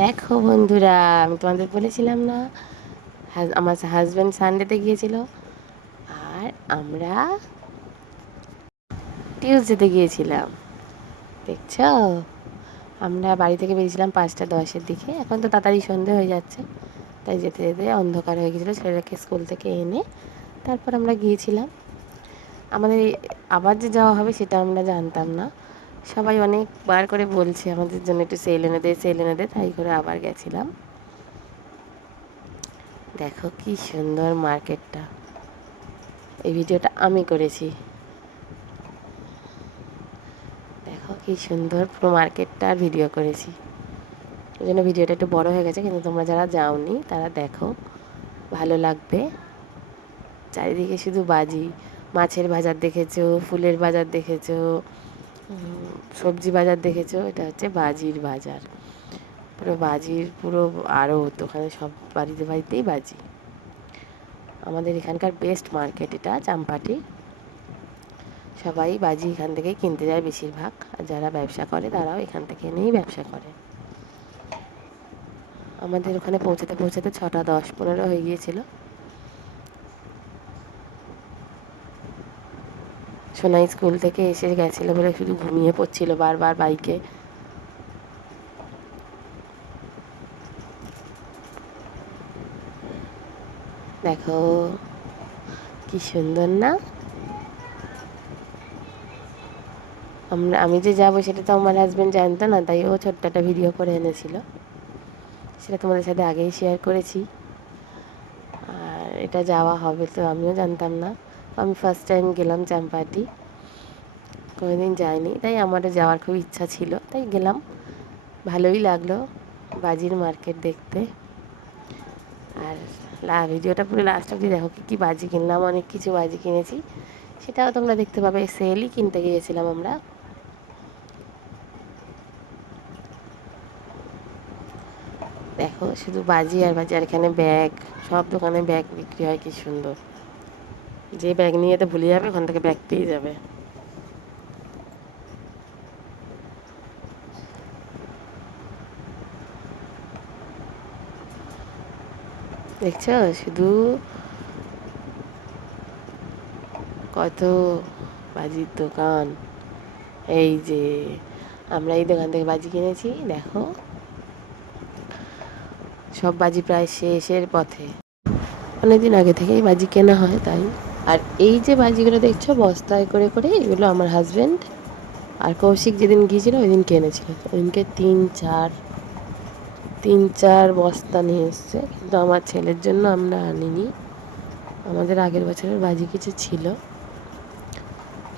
দেখো বন্ধুরা, আমি তোমাদের বলেছিলাম না আমার হাজব্যান্ড সানডেতে গিয়েছিল, আর আমরা টিউসডেতে গিয়েছিলাম। দেখছো, আমরা বাড়ি থেকে বেরিয়েছিলাম 5টা 10-এর দিকে। এখন তো তাড়াতাড়ি সন্ধে হয়ে যাচ্ছে, তাই যেতে যেতে অন্ধকার হয়ে গেছিলো। ছেলেটাকে স্কুল থেকে এনে তারপর আমরা গিয়েছিলাম। আমাদের আবার যে যাওয়া হবে সেটা আমরা জানতাম না। সবাই অনেকবার করে বলছে আমাদের জন্য একটু সেল এনে দে, সেল এনে দে, তাই করে আবার গেছিলাম। দেখো কি সুন্দর মার্কেটটা। এই ভিডিওটা আমি করেছি। দেখো কি সুন্দর পুরো মার্কেটটার ভিডিও করেছি। ওই জন্য ভিডিওটা একটু বড় হয়ে গেছে, কিন্তু তোমরা যারা যাওনি তারা দেখো, ভালো লাগবে। চারিদিকে শুধু বাজি, মাছের বাজার দেখেছো, ফুলের বাজার দেখেছো, সবজি বাজার দেখেছো। এটা হচ্ছে বাজির বাজার, পুরো বাজির পুরো আড়ত। ওখানে সব বাড়িতে বাড়িতেই বাজি। আমাদের এখানকার বেস্ট মার্কেট এটা, চাম্পাটি। সবাই বাজি এখান থেকেই কিনতে যায় বেশিরভাগ, আর যারা ব্যবসা করে তারাও এখান থেকে নিয়েই ব্যবসা করে। আমাদের ওখানে পৌঁছাতে পৌঁছাতে 6টা 10-15 হয়ে গিয়েছিল। সোনাই স্কুল থেকে এসে গেছিলো বলে শুধু ঘুমিয়ে পড়ছিল বারবার বাইকে। দেখো কি সুন্দর না। আমি যে যাবো সেটা তো আমার হাজব্যান্ড জানতো না, তাই ও ছোট্ট একটা ভিডিও করে এনেছিল। সেটা তোমাদের সাথে আগেই শেয়ার করেছি। আর এটা যাওয়া হবে তো আমিও জানতাম না। আমি ফার্স্ট টাইম গেলাম চাম্পাটি, কোনোদিন যাইনি, তাই আমারও যাওয়ার খুব ইচ্ছা ছিল, তাই গেলাম। ভালোই লাগলো বাজির মার্কেট দেখতে। আর ভিডিওটা পুরো লাস্ট অবধি দেখো, কী বাজি কিনলাম। অনেক কিছু বাজি কিনেছি, সেটাও তোমরা দেখতে পাবে। সেলই কিনতে গিয়েছিলাম আমরা। দেখো শুধু বাজি আর বাজি। আর এখানে ব্যাগ, সব দোকানে ব্যাগ বিক্রি হয়, কি সুন্দর। যে ব্যাগ নিয়ে তো ভুলে যাবে, ওখান থেকে ব্যাগ পেয়ে যাবে। দেখছো শুধু কত বাজির দোকান। এই যে আমরা এই দোকান থেকে বাজি কিনেছি। দেখো সব বাজি প্রায় শেষের পথে। অনেকদিন আগে থেকেই বাজি কেনা হয় তাই। আর এই যে বাজিগুলো দেখছো বস্তায় করে করে, এগুলো আমার হাজব্যান্ড আর কৌশিক যেদিন গিয়েছিল ওই দিন কিনেছিল। ওইদিনকে 3-4 বস্তা নিয়ে এসছে, কিন্তু আমার ছেলের জন্য আমরা আনিনি। আমাদের আগের বছরের বাজি কিছু ছিল,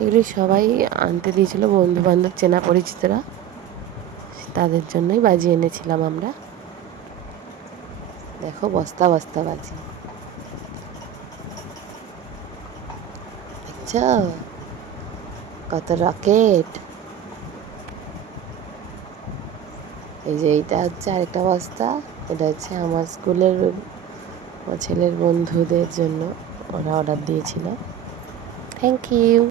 এগুলি সবাই আনতে দিয়েছিল, বন্ধু বান্ধব চেনা পরিচিতরা, তাদের জন্যই বাজি এনেছিলাম আমরা। দেখো বস্তা বস্তা বাজি, দেখছো কত রকেট। এই যে এইটা হচ্ছে আরেকটা বস্তা, এটা হচ্ছে আমার স্কুলের ছেলের বন্ধুদের জন্য, ওরা অর্ডার দিয়েছিল। Thank you.